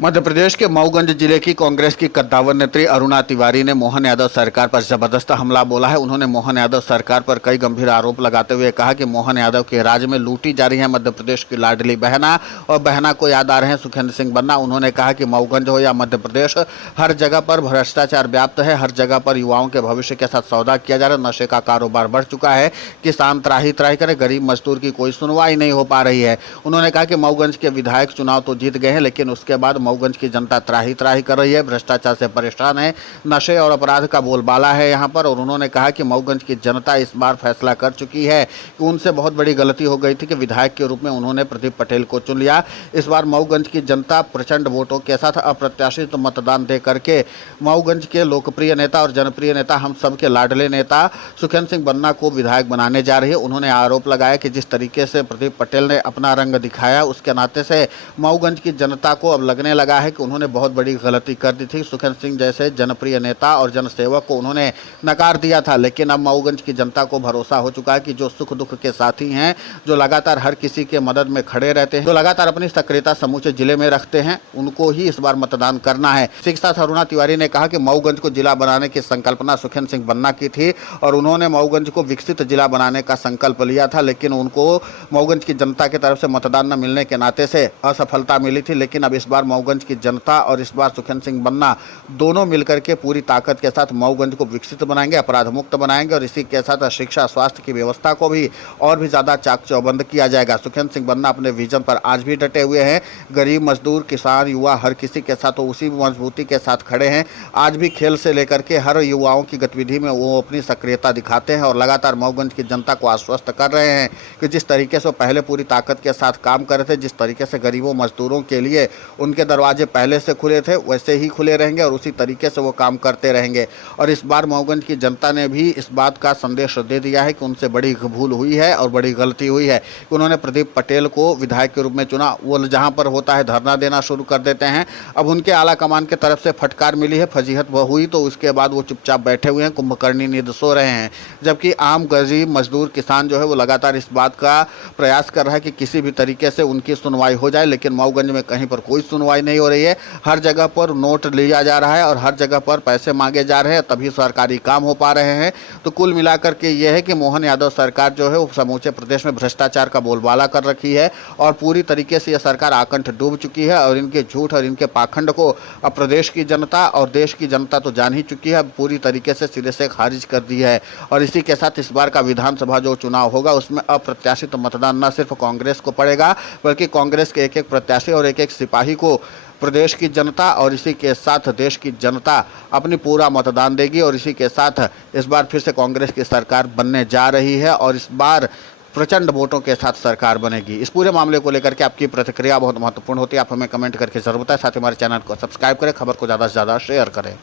मध्य प्रदेश के मऊगंज जिले की कांग्रेस की कद्दावर नेत्री अरुणा तिवारी ने मोहन यादव सरकार पर जबरदस्त हमला बोला है। उन्होंने मोहन यादव सरकार पर कई गंभीर आरोप लगाते हुए कहा कि मोहन यादव के राज में लूटी जा रही है मध्य प्रदेश की लाडली बहना, और बहना को याद आ रहे हैं सुखेंद्र सिंह बन्ना। उन्होंने कहा कि मऊगंज हो या मध्य प्रदेश, हर जगह पर भ्रष्टाचार व्याप्त है, हर जगह पर युवाओं के भविष्य के साथ सौदा किया जा रहा है, नशे का कारोबार बढ़ चुका है, किसान त्राही त्राही करे, गरीब मजदूर की कोई सुनवाई नहीं हो पा रही है। उन्होंने कहा कि मऊगंज के विधायक चुनाव तो जीत गए हैं, लेकिन उसके बाद मऊगंज की जनता त्राही त्राही कर रही है, भ्रष्टाचार से परेशान है, नशे और अपराध का बोलबाला है यहाँ पर। और उन्होंने कहा कि मऊगंज की जनता इस बार फैसला कर चुकी है कि उनसे बहुत बड़ी गलती हो गई थी कि विधायक के रूप में उन्होंने प्रदीप पटेल को चुन लिया। इस बार मऊगंज की जनता प्रचंड वोटों के साथ अप्रत्याशित मतदान दे करके मऊगंज के लोकप्रिय नेता और जनप्रिय नेता, हम सबके लाडले नेता सुखेंद्र सिंह बन्ना को विधायक बनाने जा रही है। उन्होंने आरोप लगाया कि जिस तरीके से प्रदीप पटेल ने अपना रंग दिखाया, उसके नाते से मऊगंज की जनता को अब लगने लगा है कि उन्होंने बहुत बड़ी गलती कर दी थी। सुखेंद्र सिंह जैसे जनप्रिय नेता और जनसेवक को उन्होंने नकार दिया था, लेकिन अब मऊगंज की जनता को भरोसा हो चुका है कि जो सुख दुख के साथी हैं, जो लगातार हर किसी के मदद में खड़े रहते हैं, जो लगातार अपनी सक्रियता समूचे जिले में रखते हैं, उनको ही इस बार मतदान करना है। इसी के साथ अरुणा तिवारी ने कहा कि मऊगंज को जिला बनाने की संकल्पना सुखेंद्र सिंह बन्ना की थी और उन्होंने मऊगंज को विकसित जिला बनाने का संकल्प लिया था, लेकिन उनको मऊगंज की जनता की तरफ से मतदान न मिलने के नाते से असफलता मिली थी। लेकिन अब इस बार मऊगंज की जनता और इस बार सुखेंद्र सिंह बन्ना दोनों मिलकर के पूरी ताकत के साथ मऊगंज को विकसित बनाएंगे, अपराध मुक्त बनाएंगे और इसी के साथ शिक्षा स्वास्थ्य की व्यवस्था को भी और भी ज़्यादा चाक चौबंद किया जाएगा। सुखेंद्र सिंह बन्ना अपने विजन पर आज भी डटे हुए हैं। गरीब मजदूर किसान युवा हर किसी के साथ उसी मजबूती के साथ खड़े हैं। आज भी खेल से लेकर के हर युवाओं की गतिविधि में वो अपनी सक्रियता दिखाते हैं और लगातार मऊगंज की जनता को आश्वस्त कर रहे हैं कि जिस तरीके से वो पहले पूरी ताकत के साथ काम कर रहे थे, जिस तरीके से गरीबों मजदूरों के लिए उनके दरवाजे पहले से खुले थे, वैसे ही खुले रहेंगे और उसी तरीके से वो काम करते रहेंगे। और इस बार मऊगंज की जनता ने भी इस बात का संदेश दे दिया है कि उनसे बड़ी भूल हुई है और बड़ी गलती हुई है कि उन्होंने प्रदीप पटेल को विधायक के रूप में चुना। वो जहां पर होता है धरना देना शुरू कर देते हैं। अब उनके आला कमान की तरफ से फटकार मिली है, फजीहत हुई, तो उसके बाद वो चुपचाप बैठे हुए हैं, कुंभकर्णी नींद सो रहे हैं। जबकि आम गरीब मजदूर किसान जो है वो लगातार इस बात का प्रयास कर रहा है कि किसी भी तरीके से उनकी सुनवाई हो जाए, लेकिन मऊगंज में कहीं पर कोई सुनवाई नहीं हो रही है। हर जगह पर नोट लिया जा रहा है और हर जगह पर पैसे मांगे जा रहे हैं, तभी सरकारी काम हो पा रहे हैं। तो कुल मिलाकर के ये है कि मोहन यादव सरकार जो है वो समूचे प्रदेश में भ्रष्टाचार का बोलबाला कर रखी है और पूरी तरीके से यह सरकार आकंठ डूब चुकी है और इनके झूठ और इनके पाखंड को अब प्रदेश की जनता और देश की जनता तो जान ही चुकी है, पूरी तरीके से सिरे से खारिज कर दी है। और इसी के साथ इस बार का विधानसभा जो चुनाव होगा उसमें अप्रत्याशित मतदान न सिर्फ कांग्रेस को पड़ेगा, बल्कि कांग्रेस के एक एक प्रत्याशी और एक एक सिपाही को प्रदेश की जनता और इसी के साथ देश की जनता अपनी पूरा मतदान देगी। और इसी के साथ इस बार फिर से कांग्रेस की सरकार बनने जा रही है और इस बार प्रचंड वोटों के साथ सरकार बनेगी। इस पूरे मामले को लेकर के आपकी प्रतिक्रिया बहुत महत्वपूर्ण होती है। आप हमें कमेंट करके जरूर बताएं, साथ ही हमारे चैनल को सब्सक्राइब करें, खबर को ज़्यादा से ज़्यादा शेयर करें।